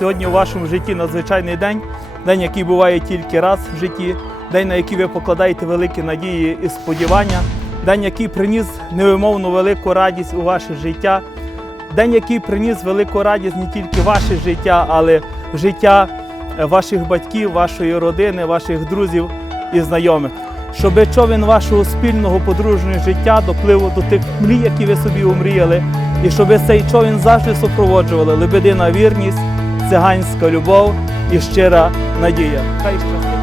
сьогодні у вашому житті надзвичайний день, день, який буває тільки раз в житті, день, на який ви покладаєте великі надії і сподівання, день, який приніс невимовну велику радість у ваше життя, день, який приніс велику радість не тільки ваше життя, але в життя ваших батьків, вашої родини, ваших друзів і знайомих. Щоб човен вашого спільного подружнього життя доплив до тих мрій, які ви собі умріяли, і щоб цей човен завжди супроводжували лебедина вірність, циганська любов і щира надія. Хай!